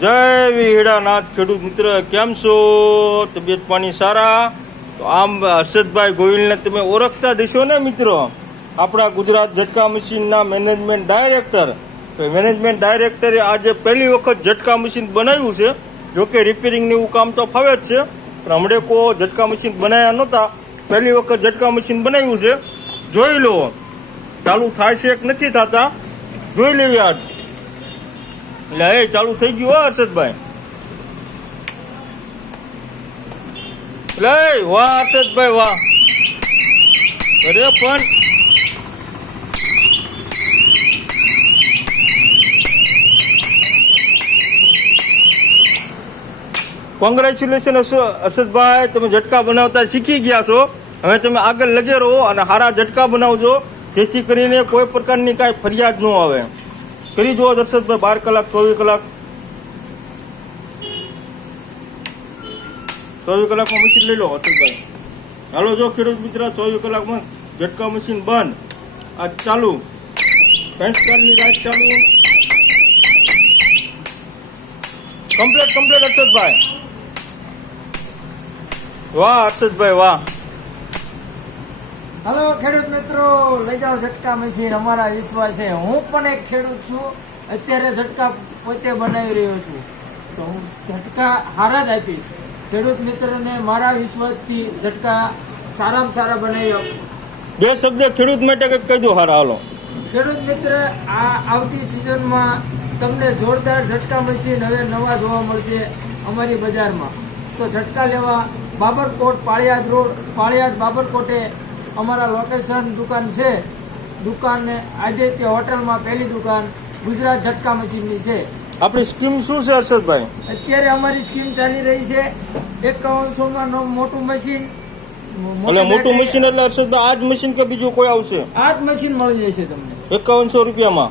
જય વિહડાનાથ ખેડૂત મિત્ર, કેમ છો? તબિયત પાણી સારા? તો આમ હર્ષદભાઈ ગોહિલને તમે ઓળખતા દેશો ને મિત્રો? આપણા ગુજરાત ઝટકા મશીનના મેનેજમેન્ટ ડાયરેક્ટર. તો મેનેજમેન્ટ ડાયરેક્ટરે આજે પહેલી વખત ઝટકા મશીન બનાવ્યું છે. જોકે રિપેરિંગનું એવું કામ તો ફાવે જ છે. પણ હમણે કો ઝટકા મશીન બનાવ્યા નહોતા. પહેલી વખત ઝટકા મશીન બનાવ્યું છે. જોઈ લો. ચાલુ થાય છે કે નથી થતા? જોઈ લેવી આજ એટલે ચાલુ થઈ ગયું હો, હર્ષદભાઈ. એટલે વાહ, હર્ષદભાઈ, વાહ. અરે, પણ. કોંગ્રેચ્યુલેશન હર્ષદભાઈ. તમે ઝટકા બનાવતા શીખી ગયા છો. હવે તમે આગળ લગે રહો અને સારા ઝટકા બનાવજો. જેથી કરીને કોઈ પ્રકારની કાંઈ ફરિયાદ ન આવે. કરી જુઓ દર્શકભાઈ બાર કલાક ચોવીસ કલાક ચોવીસ કલાકમાં મશીન લઈ લો હર્ષદભાઈ હાલો જો ખેડૂત મિત્ર ચોવીસ કલાકમાં ઝટકા મશીન બંધ આ ચાલુ પેન્સકાર્ડની લાઈટ ચાલુ કમ્પ્લેટ કમ્પ્લેટ હર્ષદભાઈ વાહ હર્ષદભાઈ વાહ હલો ખેડૂત મિત્રો લઈ જાઓ ઝટકા મશીન અમારા વિશ્વાસ છે. હું પણ એક ખેડૂત છું. અત્યારે ઝટકા પોતે બનાવી રહ્યો છું. તો હું ઝટકા હારા જ આપીશ. ખેડૂત મિત્રને મારા વિશ્વાસથી ઝટકા સારામાં સારા બનાવી આપું બે શબ્દ ખેડૂત માટે કંઈક કહી દો હારા હાલો. ખેડૂત મિત્ર આ આવતી સિઝનમાં તમને જોરદાર ઝટકા મશીન હવે નવા જોવા મળશે અમારી બજારમાં. તો ઝટકા લેવા બાબરકોટ પાળિયાદ રોડ પાળિયાદ બાબરકોટે અમારા લોકેશન દુકાન છે. દુકાન આદિત્ય હોટલમાં પહેલી દુકાન ગુજરાત ઝટકા મશીનની છે. આપણી સ્કીમ શું છે હર્ષદભાઈ? અત્યારે અમારી સ્કીમ ચાલી રહી છે. એકાવનસોમાં મોટું મશીન. એટલે મોટું મશીન એટલે હર્ષદભાઈ આ જ મશીન કે બીજું કોઈ આવશે? આ જ મશીન મળી જશે તમને. એકાવનસો રૂપિયામાં?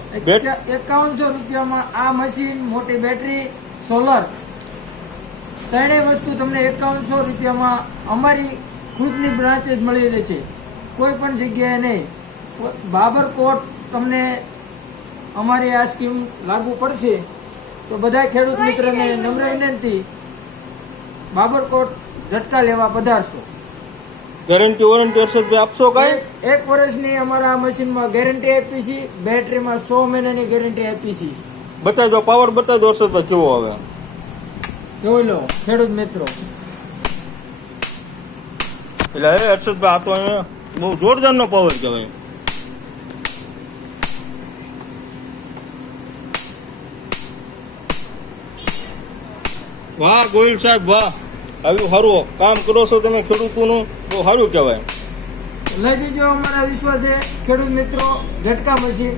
એકાવનસો રૂપિયામાં આ મશીન મોટી બેટરી સોલર. ત્રણેય વસ્તુ તમને એકાવનસો રૂપિયામાં અમારી ખુદની બ્રાન્ચ જ મળી રહેશે. કોઈ પણ જગ્યાએ નહીં. બાબરકોટ તમને અમારી આ સ્કીમ લાગુ પડશે. તો બધા ખેડૂત મિત્રોને નમ્ર વિનંતી બાબરકોટ ઝટકા લેવા પધારશો. ગેરંટી વોરંટી હર્ષદભાઈ આપશો કઈ? એક- વર્ષની અમારા આ મશીનમાં ગેરંટી આપી છે. બેટરીમાં સો મહિનાની ગેરંટી આપી છે. બતાવી દો પાવર બતાવી દો હર્ષદભાઈ કેવો આવે? જોઈ લો ખેડૂત મિત્રો. એટલે હર્ષદભાઈ આ તો અહીંયા બહુ જોરદારનો પાવર કહેવાય. વાહ ગોહિલ સાહેબ વાહ. આવ્યું સારું કામ કરો છો તમે ખેડૂતોનું બહુ સારું કહેવાય. લઈ જજો અમારા વિશ્વાસે ખેડૂત મિત્રો ઝટકા મશીન